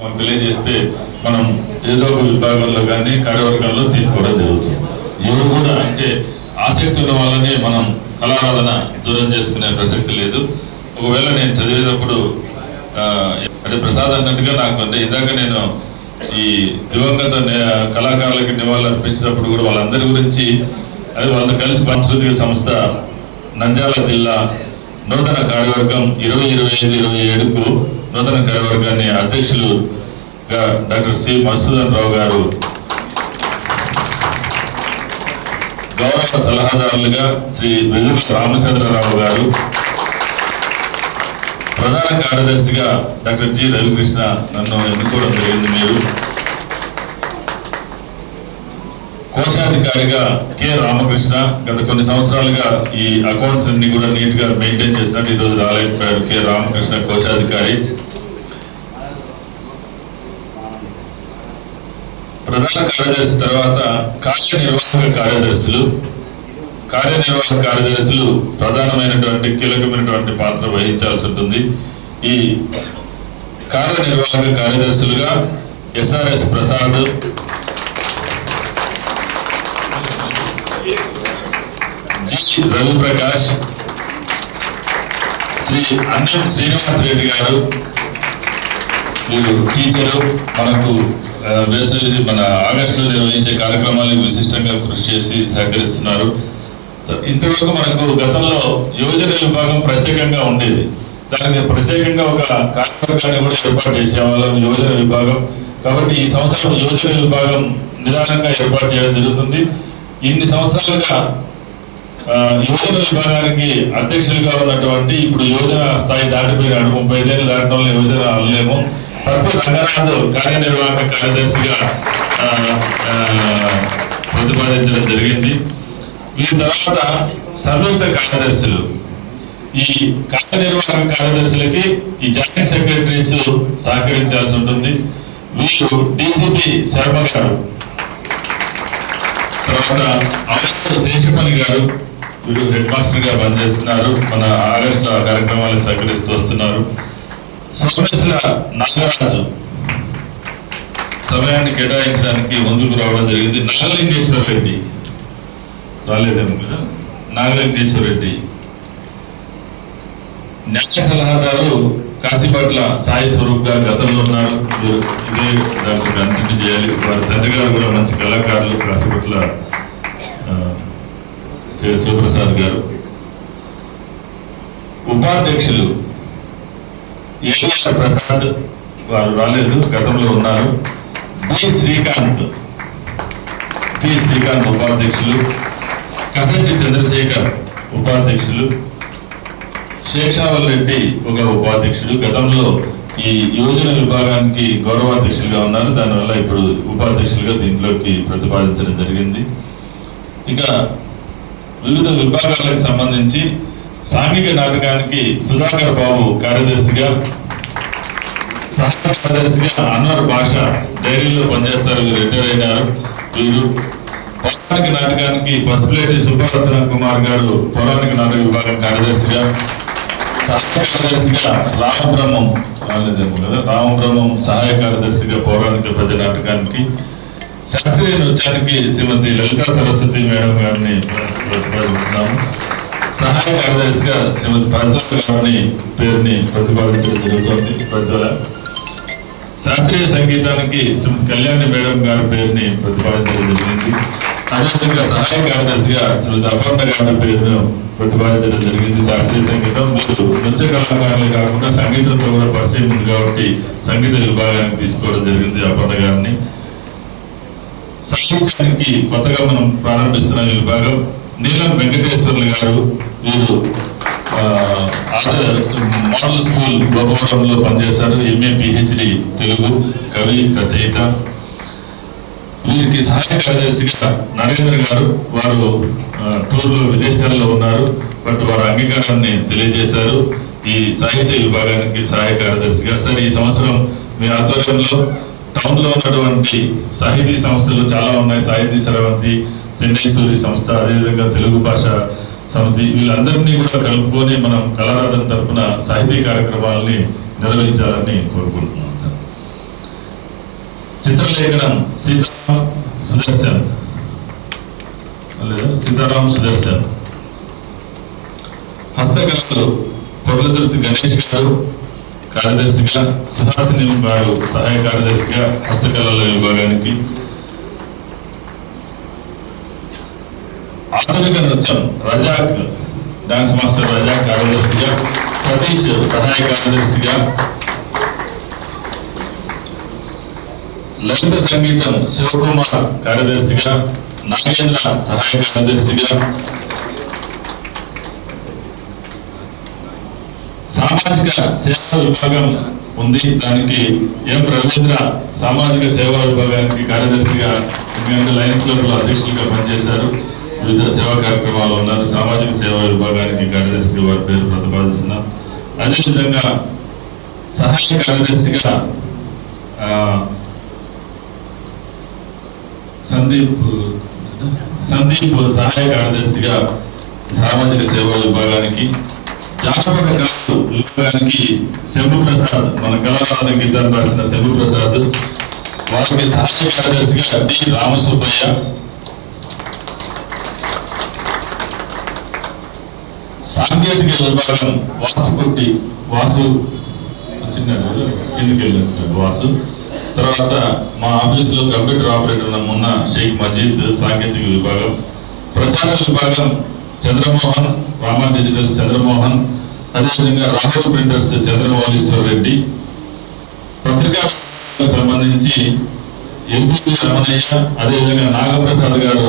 తెలియజేస్తే మనం ఏదో ఒక విభాగంలో కానీ కార్యవర్గాల్లో తీసుకోవడం జరుగుతుంది. ఎవరు కూడా అంటే ఆసక్తి ఉన్న వాళ్ళని మనం కళారాధన దూరం చేసుకునే ప్రసక్తి లేదు. ఒకవేళ నేను చదివేటప్పుడు అంటే ప్రసాద్ అన్నట్టుగా నాకు అంటే ఇందాక నేను ఈ దివంగత కళాకారులకి నివాళులు అర్పించినప్పుడు కూడా వాళ్ళందరి గురించి అది వాళ్ళతో కలిసి సాంస్కృతిక సంస్థ నంద్యాల జిల్లా నూతన కార్యవర్గం 2025-27కు నూతన కార్యవర్గాన్ని అధ్యక్షులుగా డాక్టర్ సి మధుసూదన్ రావు గారు, గౌరవ సలహాదారులుగా శ్రీ వెదురు రామచంద్రరావు గారు, ప్రధాన కార్యదర్శిగా డాక్టర్ జి రవికృష్ణ నన్ను ఎన్నుకోవడం జరిగింది. మీరు కోశాధికారిగా కె రామకృష్ణ గత కొన్ని సంవత్సరాలుగా ఈ అకౌంట్స్ అన్ని కూడా నీట్ గా మెయింటైన్ చేసినట్టు ఈరోజు రాలేకపోయారు. కె రామకృష్ణ కోశాధికారి. ప్రధాన కార్యదర్శి తర్వాత కార్యనిర్వాహక కార్యదర్శులు ప్రధానమైనటువంటి కీలకమైనటువంటి పాత్ర వహించాల్సి ఉంటుంది. ఈ కార్యనిర్వాహక కార్యదర్శులుగా ఎస్ఆర్ఎస్ ప్రసాద్, జి రవిప్రకాష్, శ్రీ అన్నం శ్రీనివాస్ రెడ్డి గారు, వీరు టీచరు, మనకు వేసవి మన ఆగస్టులో నిర్వహించే కార్యక్రమాలకు విశిష్టంగా కృషి చేసి సహకరిస్తున్నారు. ఇంతవరకు మనకు గతంలో యువజన విభాగం ప్రత్యేకంగా ఉండేది. దానికి ప్రత్యేకంగా ఒక కార్యవర్గాన్ని కూడా ఏర్పాటు చేసేవాళ్ళం యువజన విభాగం. కాబట్టి ఈ సంవత్సరం యువజన విభాగం నిదానంగా ఏర్పాటు చేయడం జరుగుతుంది. ఇన్ని సంవత్సరాలుగా యువజన విభాగానికి అధ్యక్షులుగా ఉన్నటువంటి ఇప్పుడు యువజన స్థాయి దాటిపోయినాడు. 35 ఏళ్ళు దాటిన వాళ్ళు యువజన అనలేము. ప్రతి రంగనాథ్ కార్యనిర్వాహక కార్యదర్శిగా ప్రతిపాదించడం జరిగింది. వీరి తర్వాత సంయుక్త కార్యదర్శులు, ఈ కార్యనిర్వాహక కార్యదర్శులకి ఈ జాయింట్ సెక్రటరీస్ సహకరించాల్సి ఉంటుంది. వీరు డిసిపి శర్మ గారు, తర్వాత అవసర శేషపల్లి గారు, వీరు హెడ్ మాస్టర్ గా పనిచేస్తున్నారు. మన ఆగస్టులో కార్యక్రమాలకు సహకరిస్తూ వస్తున్నారు. సోమేశ్వర నాగరాజు సమయాన్ని కేటాయించడానికి ముందుకు రావడం జరిగింది. నాగలింగేశ్వర రెడ్డి రాలేదేమో కదా, నాగలింగేశ్వర రెడ్డి. న్యాయ సలహాదారు కాశీపట్ల సాయి స్వరూప్ గారు గతంలో ఉన్నారు. ఇదే దానికి కంటిన్యూ చేయాలి. వారి తండ్రి గారు కూడా మంచి కళాకారులు, కాశీపట్ల శివప్రసాద్ గారు. ఉపాధ్యక్షులు ఏఆర్ ప్రసాద్, వారు రాలేదు, గతంలో ఉన్నారు. బి శ్రీకాంత్ ఉపాధ్యక్షులు. కసంటి చంద్రశేఖర్ ఉపాధ్యక్షులు. శేషావల్ రెడ్డి ఒక ఉపాధ్యక్షుడు. గతంలో ఈ యువజన విభాగానికి గౌరవాధ్యక్షులుగా ఉన్నారు. దానివల్ల ఇప్పుడు ఉపాధ్యక్షులుగా దీంట్లోకి ప్రతిపాదించడం జరిగింది. ఇక వివిధ విభాగాలకు సంబంధించి సాంఘిక నాటకానికి సుధాకర్ బాబు కార్యదర్శిగా, సహకార కార్యదర్శిగా అన్వర్ భాష డైరీలో పనిచేస్తారు. వీరు రిటైర్ అయినారు. వీరు పౌరాణిక నాటకానికి పసుపులేటి సుబ్బరత్న కుమార్ గారు పౌరాణిక నాటక విభాగం కార్యదర్శిగా, సహాయ కార్యదర్శిగా రామబ్రహ్మం సహాయ కార్యదర్శిగా పౌరాణిక పద్య నాటకానికి, శాస్త్రీయ నృత్యానికి శ్రీమతి లలితా సరస్వతి మేడం గారిని ప్రతిపాదిస్తున్నాము. సహాయ కార్యదర్శిగా శ్రీమతి ప్రజ్వల గారిని పేరుని ప్రతిపాదించడం జరుగుతుంది. ప్రజ్వల. శాస్త్రీయ సంగీతానికి శ్రీమతి కళ్యాణి మేడం గారి పేరుని ప్రతిపాదించడం జరిగింది. అదేవిధంగా సహాయ కార్యదర్శిగా శ్రీమతి అపర్ణ గారి పేరును ప్రతిపాదించడం జరిగింది. శాస్త్రీయ సంగీతం. మీరు నృత్య కళాకారులు కాకుండా సంగీతంతో కూడా పరిచయం ఉంది కాబట్టి సంగీత విభాగానికి తీసుకోవడం జరిగింది అపర్ణ గారిని. సాహిత్యానికి కొత్తగా మనం ప్రారంభిస్తున్న విభాగం నీలం వెంకటేశ్వర్లు గారు. వీరు మోడల్ స్కూల్ గోపవరంలో పనిచేశారు. ఎంఏ పిహెచ్డి తెలుగు, కవి, రచయిత. వీరికి సహాయ కార్యదర్శిగా నరేంద్ర గారు. వారు టూర్లో విదేశాల్లో ఉన్నారు. బట్ వారు అంగీకారాన్ని తెలియజేశారు ఈ సాహిత్య విభాగానికి సహాయ కార్యదర్శిగా. సార్, ఈ సంవత్సరం మీ ఆధ్వర్యంలో టౌన్లో ఉన్నటువంటి సాహితీ సంస్థలు చాలా ఉన్నాయి. సాహితీ సరవంతి, చెన్నై సూరి సంస్థ, అదేవిధంగా తెలుగు భాష సమితి, వీళ్ళందరినీ కూడా కలుపుకొని మనం కళారాధన తరపున సాహితీ కార్యక్రమాలని నిర్వహించాలని కోరుకుంటున్నాం. చిత్రలేఖనం సీతారాం సుదర్శన్. హస్తకళలు పొర్లదుర్తి గణేష్ గారు కార్యదర్శిగా, సుహాసిని గారు సహాయ కార్యదర్శిగా హస్తకళల విభాగానికి. ఆధునిక నృత్యం రజాక్ డాన్స్ మాస్టర్ రజాక్ కార్యదర్శిగా, సతీష్ సహాయ కార్యదర్శిగా. లలిత సంగీతం శివకుమార్ కార్యదర్శిగా, నాగేంద్ర సహాయ కార్యదర్శిగా. సామాజిక సేవా విభాగం ఉంది, దానికి ఎం రవీంద్ర సామాజిక సేవా విభాగానికి కార్యదర్శిగా, ఎందుకంటే లయన్స్ క్లబ్ లో అధ్యక్షులుగా పనిచేశారు, వివిధ సేవా కార్యక్రమాలు ఉన్నారు. సామాజిక సేవా విభాగానికి కార్యదర్శిగా వారి పేరు ప్రతిపాదిస్తున్నాం. అదేవిధంగా సహాయ కార్యదర్శిగా సందీప్ సహాయ కార్యదర్శిగా సామాజిక సేవా విభాగానికి. జానపద కళలు విభాగానికి శంభు ప్రసాద్, మన కళారాధన గీతాన్ని రాసిన శంభు ప్రసాద్, వారికి సహాయ కార్యదర్శిగా డి రామసుబ్బయ్య. సాంకేతిక విభాగం వాసు చిన్న కిందికి వెళ్ళినట్టు వాసు. తర్వాత మా ఆఫీసులో కంప్యూటర్ ఆపరేటర్ ఉన్న షేక్ మజీద్ సాంకేతిక విభాగం. ప్రచార విభాగం చంద్రమోహన్, రామా డిజిటల్స్ చంద్రమోహన్, అదేవిధంగా రాహుల్ ప్రింటర్స్ చంద్రమౌళీశ్వర్ రెడ్డి. పత్రికా సంబంధించి ఎంపీ రమణయ్య, అదేవిధంగా నాగప్రసాద్ గారు